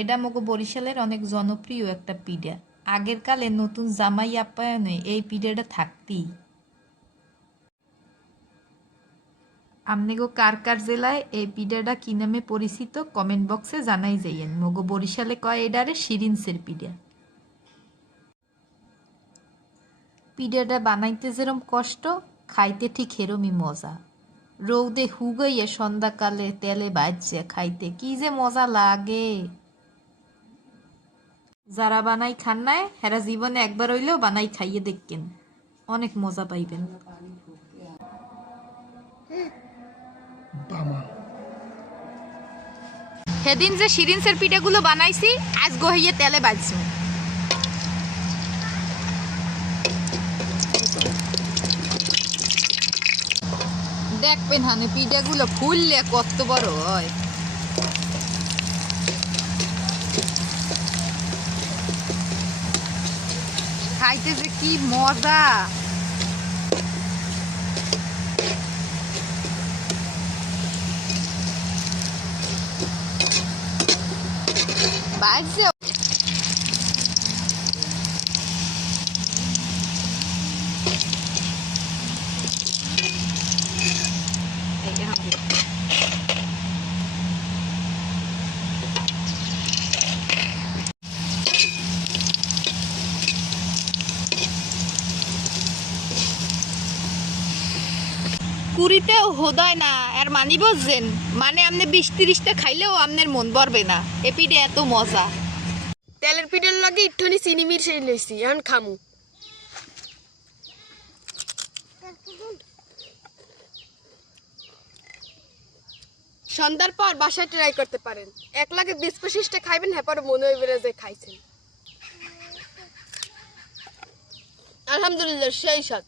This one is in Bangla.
এটা মগো বরিশালের অনেক জনপ্রিয় একটা পিঠা। আগের কালে নতুন জামাই আপ্যায়নে এই পিঠাটা থাকতেই। আমনেগো কার কার জেলায় এই পিঠাটা কি নামে পরিচিত কমেন্ট বক্সে জানাই যাইয়েন। মগো বরিশালে কয় এডারে শিরিনসের পিঠা। পিঠাটা বানাইতে যেরম কষ্ট, খাইতে ঠিক হেরমই মজা। রৌদে হুগাইয়ে সন্ধ্যাকালে তেলে বাজছে খাইতে কি যে মজা লাগে। যারা বানাই খান নাই হেরা জীবনে একবার হইলেও বানাই খাইয়ে দেখেন, অনেক মজা পাইবেন। সেদিন যে শিরিনসের পিঠাগুলো বানাইছি আজ গহিয়ে তেলে বাজছে। দেখবেন হানে পিঠাগুলো ফুললে কত বড় হয়। খাইতে যে কি মজা। বাজছে কুড়িতেও হোদায় না আর মানি বুঝছেন, মানে আপনি 20-30টা খাইলেও আপনার মন ভরবে না। এ পিঠে এত মজা। তেলের পিঠার লাগে একটুখানি চিনি মিশিয়ে লইছি, এখন খামু। সন্ধ্যার পর বাসায় ট্রাই করতে পারেন। এক লাগে 20-25টা খাইবেন, হ্যাঁ পরে মনে হইবে যে খাইছেন। আলহামদুলিল্লাহ, সেই স্বাদ।